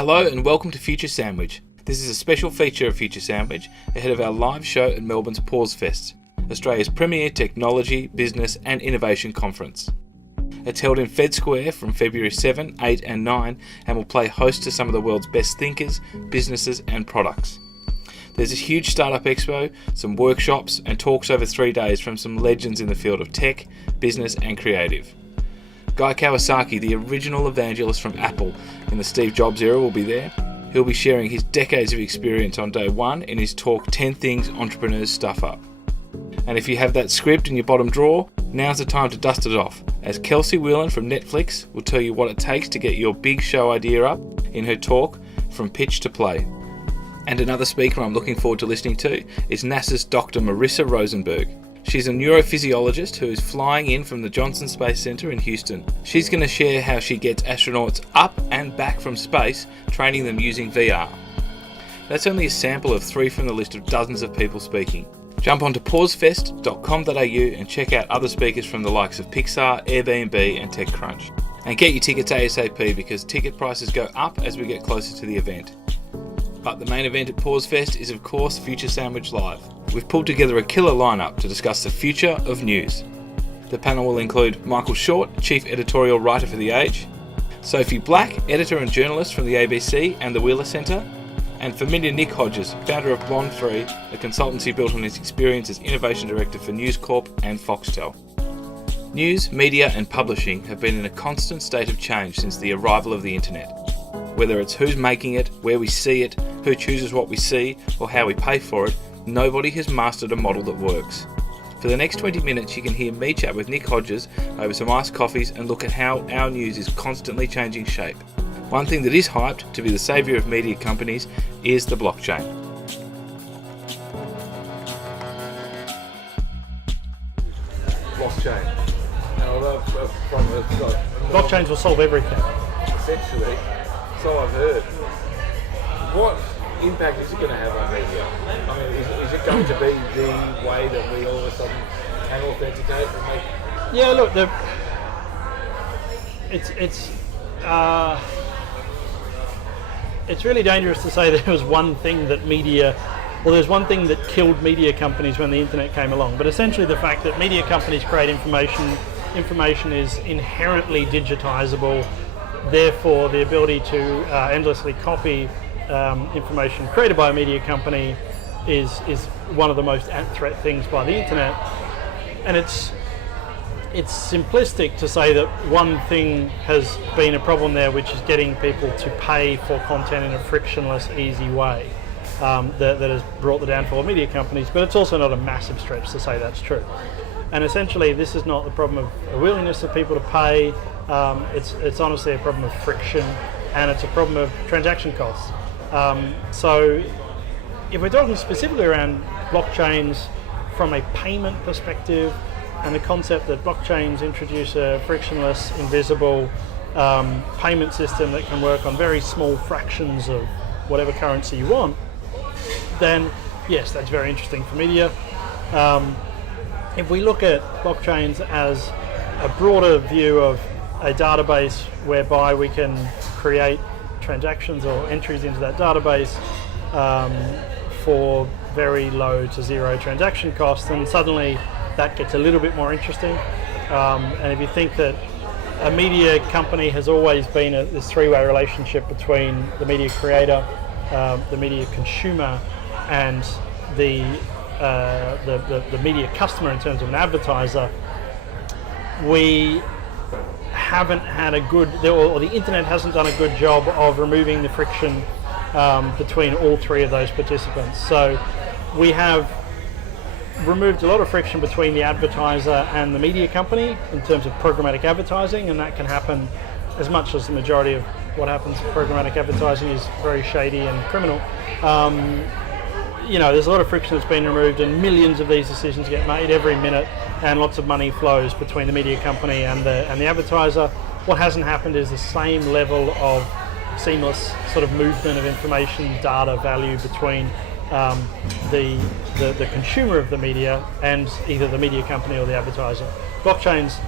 Hello and welcome to Future Sandwich. This is a special feature of Future Sandwich ahead of our live show at Melbourne's Pause Fest, Australia's premier technology, business and innovation conference. It's held in Fed Square from February 7, 8 and 9 and will play host to some of the world's best thinkers, businesses and products. There's a huge startup expo, some workshops and talks over 3 days from some legends in the field of tech, business and creative. Guy Kawasaki, the original evangelist from Apple in the Steve Jobs era, will be there. He'll be sharing his decades of experience on day one in his talk 10 Things Entrepreneurs Stuff Up. And if you have that script in your bottom drawer, now's the time to dust it off, as Kelsey Whelan from Netflix will tell you what it takes to get your big show idea up in her talk From Pitch to Play. And another speaker I'm looking forward to listening to is NASA's Dr. Marissa Rosenberg. She's a neurophysiologist who is flying in from the Johnson Space Center in Houston. She's going to share how she gets astronauts up and back from space, training them using VR. That's only a sample of 3 from the list of dozens of people speaking. Jump onto pausefest.com.au and check out other speakers from the likes of Pixar, Airbnb and TechCrunch. And get your tickets ASAP because ticket prices go up as we get closer to the event. But the main event at Pause Fest is of course Future Sandwich Live. We've pulled together a killer lineup to discuss the future of news. The panel will include Michael Short, Chief Editorial Writer for The Age, Sophie Black, Editor and Journalist from the ABC and the Wheeler Centre, and familiar Nick Hodges, founder of Blonde 3, a consultancy built on his experience as Innovation Director for News Corp and Foxtel. News, media and publishing have been in a constant state of change since the arrival of the internet. Whether it's who's making it, where we see it, who chooses what we see, or how we pay for it, nobody has mastered a model that works. For the next 20 minutes you can hear me chat with Nick Hodges over some iced coffees and look at how our news is constantly changing shape. One thing that is hyped to be the saviour of media companies is the blockchain. Blockchain. Now, Blockchains will solve everything. Essentially, so I've heard. What impact is it going to have on media? I mean, is it going to be the way that we all of a sudden can authenticate and make? Yeah, look, it's really dangerous to say there was one thing that there's one thing that killed media companies when the internet came along. But essentially, the fact that media companies create information is inherently digitizable. Therefore, the ability to endlessly copy information created by a media company is one of the most at-threat things by the internet. And it's simplistic to say that one thing has been a problem there, which is getting people to pay for content in a frictionless, easy way that has brought the downfall of media companies. But it's also not a massive stretch to say that's true. And essentially, this is not the problem of a willingness of people to pay. It's honestly a problem of friction, and it's a problem of transaction costs. So if we're talking specifically around blockchains from a payment perspective, and the concept that blockchains introduce a frictionless, invisible payment system that can work on very small fractions of whatever currency you want, then yes, that's very interesting for media. If we look at blockchains as a broader view of a database whereby we can create transactions or entries into that database for very low to zero transaction costs, then suddenly that gets a little bit more interesting. And if you think that a media company has always been this three-way relationship between the media creator, the media consumer, and the media customer in terms of an advertiser, we haven't had a good, or the internet hasn't done a good job of removing the friction between all three of those participants. So we have removed a lot of friction between the advertiser and the media company in terms of programmatic advertising, and that can happen as much as the majority of what happens in programmatic advertising is very shady and criminal. There's a lot of friction that's been removed, and millions of these decisions get made every minute, and lots of money flows between the media company and the advertiser. What hasn't happened is the same level of seamless sort of movement of information, data, value between the consumer of the media and either the media company or the advertiser. Blockchains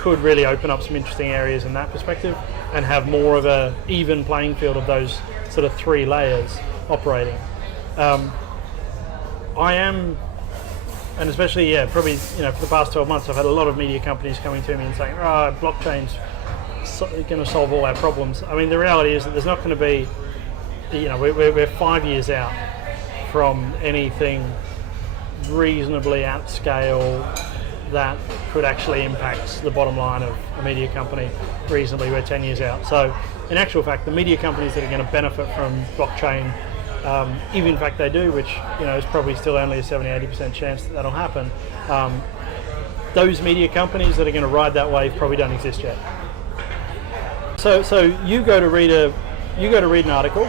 could really open up some interesting areas in that perspective and have more of a even playing field of those sort of three layers operating. I am, and especially, probably, for the past 12 months, I've had a lot of media companies coming to me and saying, blockchain's going to solve all our problems. I mean, the reality is that there's not going to be, we're 5 years out from anything reasonably at scale that could actually impact the bottom line of a media company reasonably. We're 10 years out. So in actual fact, the media companies that are going to benefit from blockchain, if in fact they do, which is probably still only a 70-80% chance that that'll happen, those media companies that are going to ride that wave probably don't exist yet. So you go to read an article,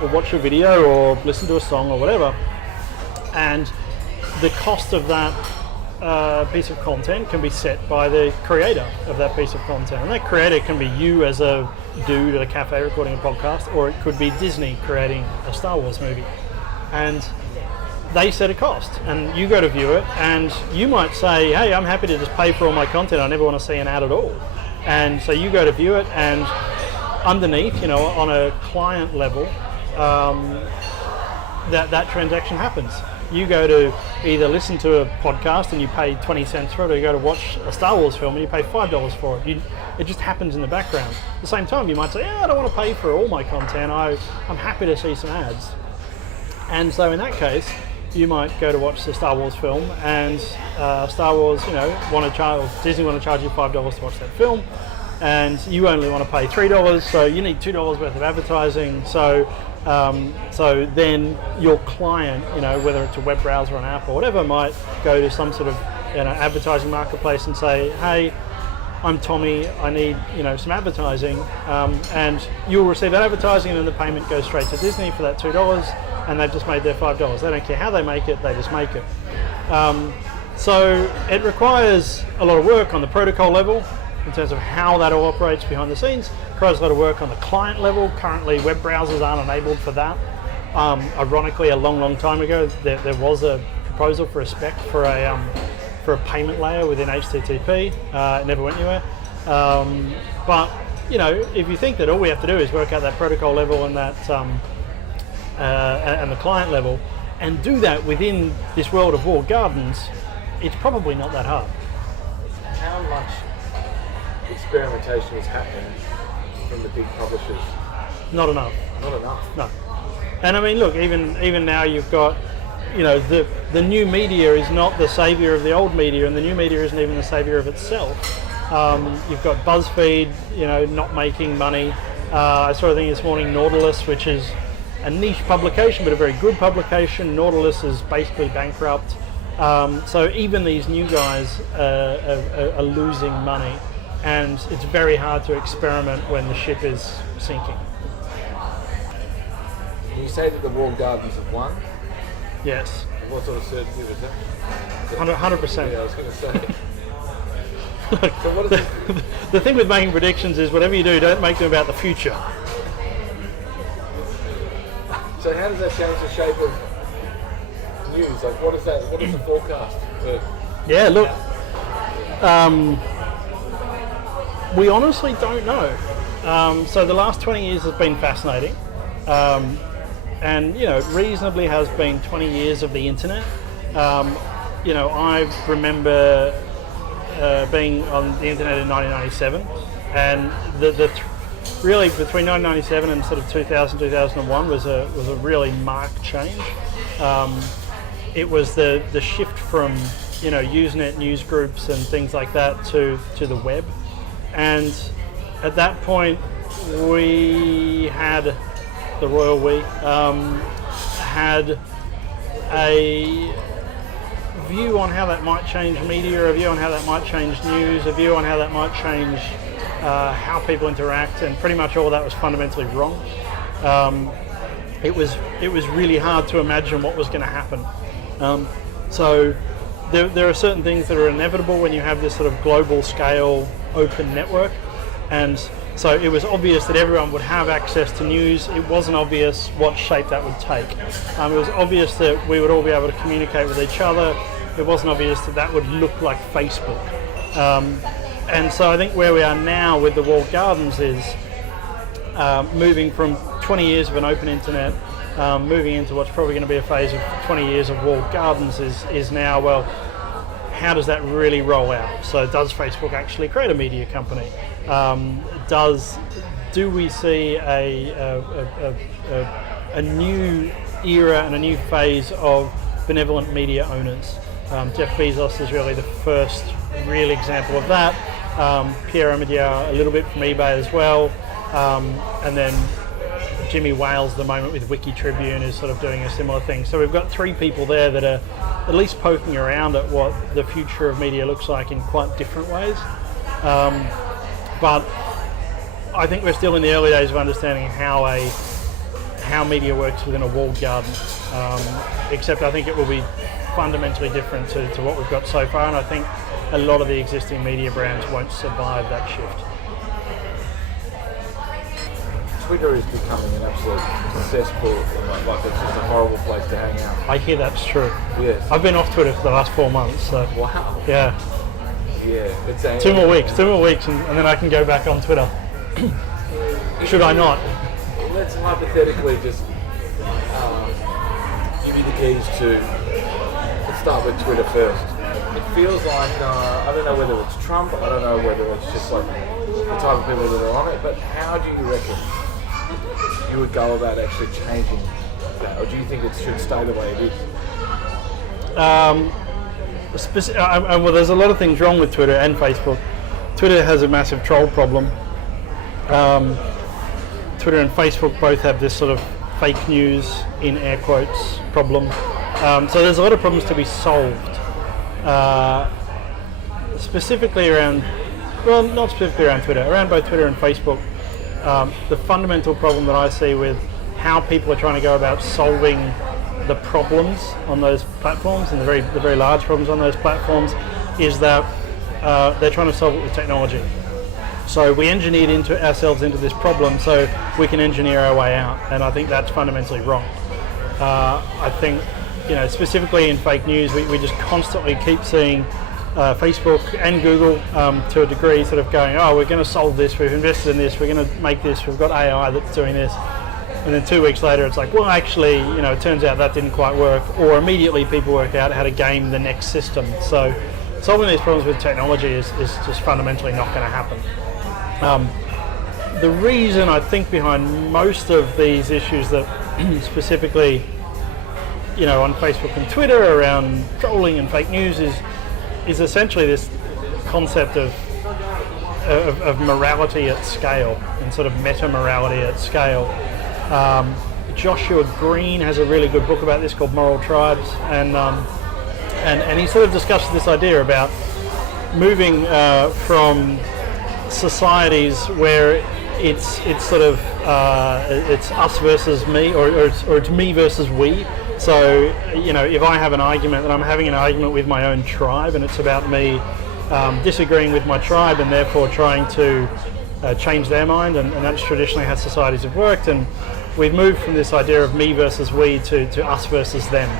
or watch a video, or listen to a song, or whatever, and the cost of that piece of content can be set by the creator of that piece of content, and that creator can be you as a dude at a cafe recording a podcast, or it could be Disney creating a Star Wars movie, and they set a cost, and you go to view it, and you might say, hey, I'm happy to just pay for all my content, I never want to see an ad at all. And so you go to view it, and underneath, on a client level, that transaction happens. You go to either listen to a podcast and you pay 20 cents for it, or you go to watch a Star Wars film and you pay $5 for it. It just happens in the background. At the same time, you might say, I don't want to pay for all my content, I'm happy to see some ads. And so in that case, you might go to watch the Star Wars film, and Star Wars, Disney want to charge you $5 to watch that film, and you only want to pay $3, so you need $2 worth of advertising. So then your client, whether it's a web browser or an app or whatever, might go to some sort of advertising marketplace and say, hey, I'm Tommy, I need some advertising, and you'll receive that advertising, and then the payment goes straight to Disney for that $2, and they've just made their $5. They don't care how they make it, they just make it. So it requires a lot of work on the protocol level in terms of how that all operates behind the scenes. It requires a lot of work on the client level. Currently, web browsers aren't enabled for that. Ironically, a long time ago, there was a proposal for a spec for a payment layer within HTTP. It never went anywhere. But if you think that all we have to do is work out that protocol level and that and the client level, and do that within this world of walled gardens, it's probably not that hard. How much experimentation is happening from the big publishers? Not enough. Not enough. No. And I mean, look, even now you've got, the new media is not the savior of the old media, and the new media isn't even the savior of itself. You've got BuzzFeed, not making money. I saw a thing this morning, Nautilus, which is a niche publication, but a very good publication. Nautilus is basically bankrupt. So even these new guys are losing money, and it's very hard to experiment when the ship is sinking. You say that the walled gardens have won? Yes. What sort of certainty was that? 100%. Yeah, I was going to say. So what is it? The thing with making predictions is whatever you do, don't make them about the future. So how does that change the shape of news? Like, what is that? What is the forecast for? Yeah, look, we honestly don't know. So the last 20 years has been fascinating, and it reasonably has been 20 years of the internet. I remember being on the internet in 1997, and really between 1997 and sort of 2000, 2001 was a really marked change. It was the shift from Usenet news groups and things like that to the web, and at that point we had the royal we had a view on how that might change media, a view on how that might change news, a view on how that might change how people interact, and pretty much all that was fundamentally wrong. It was really hard to imagine what was going to happen. So there are certain things that are inevitable when you have this sort of global scale open network, and so it was obvious that everyone would have access to news. It wasn't obvious what shape that would take. It was obvious that we would all be able to communicate with each other. It wasn't obvious that that would look like Facebook. And so I think where we are now with the walled gardens is moving from 20 years of an open internet, moving into what's probably going to be a phase of 20 years of walled gardens is now, well, how does that really roll out? So does Facebook actually create a media company? Do we see a new era and a new phase of benevolent media owners? Jeff Bezos is really the first real example of that. Pierre Omidyar a little bit from eBay as well, and then Jimmy Wales at the moment with Wiki Tribune is sort of doing a similar thing. So we've got three people there that are at least poking around at what the future of media looks like in quite different ways. But I think we're still in the early days of understanding how media works within a walled garden. Except I think it will be fundamentally different to what we've got so far, and I think a lot of the existing media brands won't survive that shift. Twitter is becoming an absolute cesspool. Like it's just a horrible place to hang out. I hear that's true. Yes. I've been off Twitter for the last 4 months. So Wow. yeah. Yeah. It's a, 2 more weeks, and then I can go back on Twitter. Should I not? Let's hypothetically just give you the keys to. Let's start with Twitter first. It feels like I don't know whether it's Trump. I don't know whether it's just like the type of people that are on it. But how do you reckon you would go about actually changing that, or do you think it should stay the way it is? Well, there's a lot of things wrong with Twitter and Facebook. Twitter has a massive troll problem. Twitter and Facebook both have this sort of fake news, in air quotes, problem. So there's a lot of problems to be solved. Specifically around, well, not specifically around Twitter, around both Twitter and Facebook. The fundamental problem that I see with how people are trying to go about solving the problems on those platforms, and the very large problems on those platforms, is that they're trying to solve it with technology. So we engineered ourselves into this problem so we can engineer our way out, and I think that's fundamentally wrong. I think, specifically in fake news, we just constantly keep seeing Facebook and Google to a degree sort of going, oh, we're going to solve this, we've invested in this, we're going to make this, we've got AI that's doing this. And then 2 weeks later it's like, well, actually, it turns out that didn't quite work, or immediately people work out how to game the next system. So solving these problems with technology is just fundamentally not going to happen. The reason I think behind most of these issues that specifically, on Facebook and Twitter around trolling and fake news is essentially this concept of morality at scale, and sort of meta-morality at scale. Joshua Green has a really good book about this called Moral Tribes, and he sort of discusses this idea about moving from societies where it's sort of it's us versus me, or it's me versus we. So if I have an argument, then I'm having an argument with my own tribe, and it's about me disagreeing with my tribe and therefore trying to change their mind, and that's traditionally how societies have worked. And we've moved from this idea of me versus we to us versus them,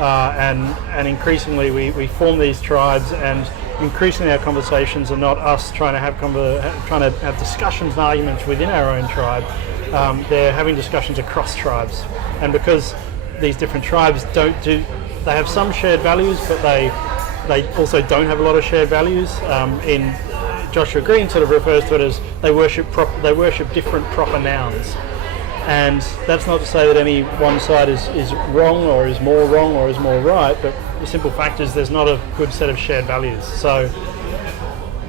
and increasingly we form these tribes, and increasingly our conversations are not us trying to have discussions and arguments within our own tribe. They're having discussions across tribes, and because these different tribes they have some shared values, but they also don't have a lot of shared values. In Joshua Green sort of refers to it as they worship different proper nouns, and that's not to say that any one side is wrong or is more wrong or is more right, but the simple fact is there's not a good set of shared values. So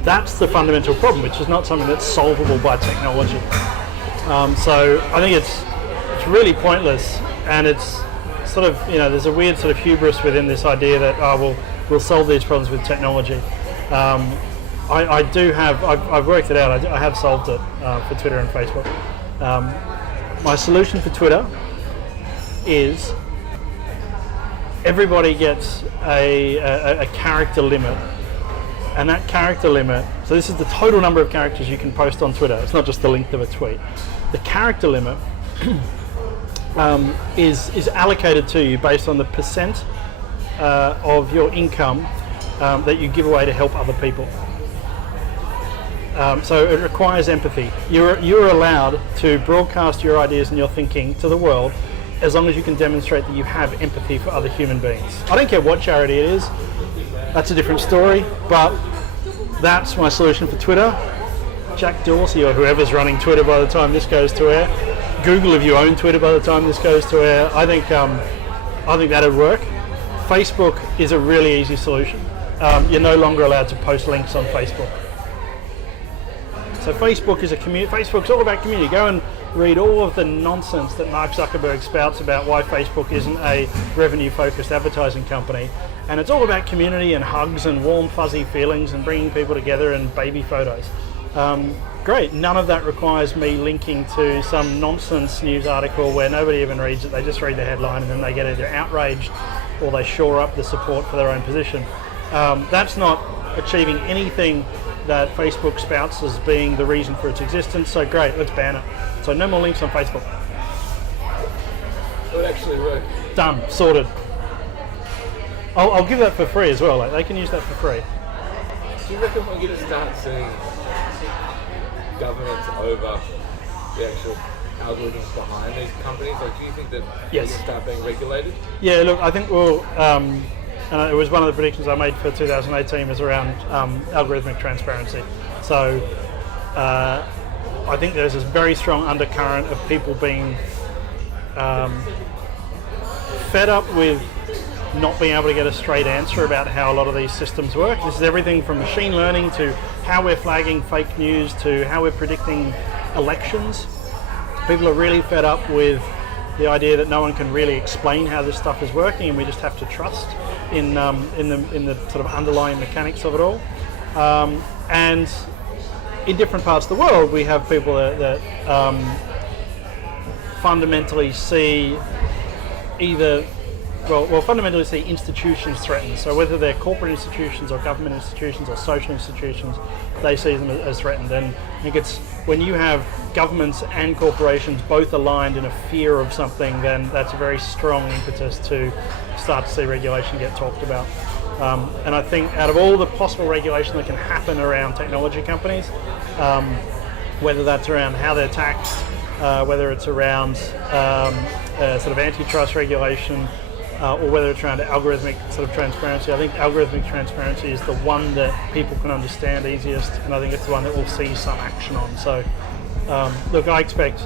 that's the fundamental problem, which is not something that's solvable by technology. So I think it's really pointless, and it's sort of, there's a weird sort of hubris within this idea that we'll solve these problems with technology. I've worked it out. I have solved it for Twitter and Facebook. My solution for Twitter is everybody gets a character limit, and that character limit, so this is the total number of characters you can post on Twitter. It's not just the length of a tweet. The character limit is allocated to you based on the percent of your income that you give away to help other people. So it requires empathy. You're allowed to broadcast your ideas and your thinking to the world as long as you can demonstrate that you have empathy for other human beings. I don't care what charity it is, that's a different story, but that's my solution for Twitter. Jack Dorsey or whoever's running Twitter by the time this goes to air. Google if you own Twitter by the time this goes to air. I think that'd work. Facebook is a really easy solution. You're no longer allowed to post links on Facebook. So Facebook is a community. Facebook's all about community. Go and read all of the nonsense that Mark Zuckerberg spouts about why Facebook isn't a revenue-focused advertising company. And it's all about community and hugs and warm, fuzzy feelings and bringing people together and baby photos. Great. None of that requires me linking to some nonsense news article where nobody even reads it. They just read the headline and then they get either outraged or they shore up the support for their own position. That's not achieving anything that Facebook spouts as being the reason for its existence. So great, let's ban it. So no more links on Facebook. It would actually work. Done. Sorted. I'll give that for free as well. Like, they can use that for free. Do you reckon we're going to start seeing governance over the actual algorithms behind these companies? Like, do you think that Yes. they'll start being regulated? Yeah, look, I think we'll... it was one of the predictions I made for 2018 was around algorithmic transparency. So I think there's this very strong undercurrent of people being fed up with not being able to get a straight answer about how a lot of these systems work. This is everything from machine learning to how we're flagging fake news to how we're predicting elections. People are really fed up with the idea that no one can really explain how this stuff is working, and we just have to trust in the sort of underlying mechanics of it all. And in different parts of the world, we have people that fundamentally see fundamentally see institutions threatened. So whether they're corporate institutions or government institutions or social institutions, they see them as threatened. And I think it's when you have governments and corporations both aligned in a fear of something, then that's a very strong impetus to start to see regulation get talked about. And I think out of all the possible regulation that can happen around technology companies, whether that's around how they're taxed, whether it's around sort of antitrust regulation, or whether it's around algorithmic sort of transparency. I think algorithmic transparency is the one that people can understand easiest, and I think it's the one that we'll see some action on. So, look, I expect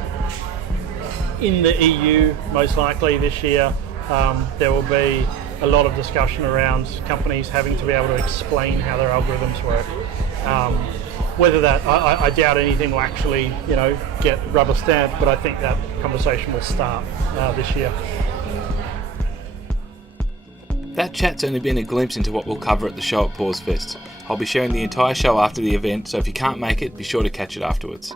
in the EU, most likely this year, there will be a lot of discussion around companies having to be able to explain how their algorithms work. Whether that, I doubt anything will actually, get rubber stamped, but I think that conversation will start this year. That chat's only been a glimpse into what we'll cover at the show at Pause Fest. I'll be sharing the entire show after the event, so if you can't make it, be sure to catch it afterwards.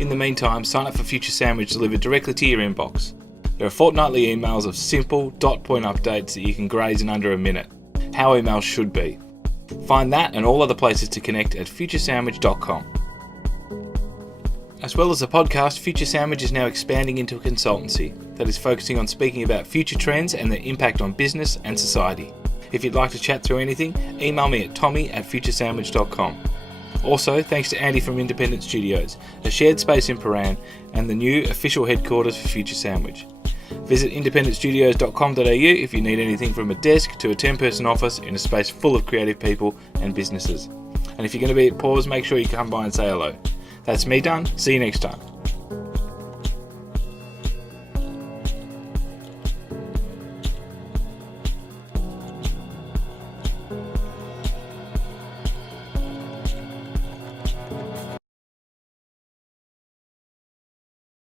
In the meantime, sign up for Future Sandwich delivered directly to your inbox. There are fortnightly emails of simple, dot-point updates that you can graze in under a minute. How emails should be. Find that and all other places to connect at futuresandwich.com. As well as a podcast, Future Sandwich is now expanding into a consultancy that is focusing on speaking about future trends and their impact on business and society. If you'd like to chat through anything, email me at tommy@futuresandwich.com. Also, thanks to Andy from Independent Studios, a shared space in Paran, and the new official headquarters for Future Sandwich. Visit independentstudios.com.au if you need anything from a desk to a 10-person office in a space full of creative people and businesses. And if you're going to be at Pause, make sure you come by and say hello. That's me done. See you next time.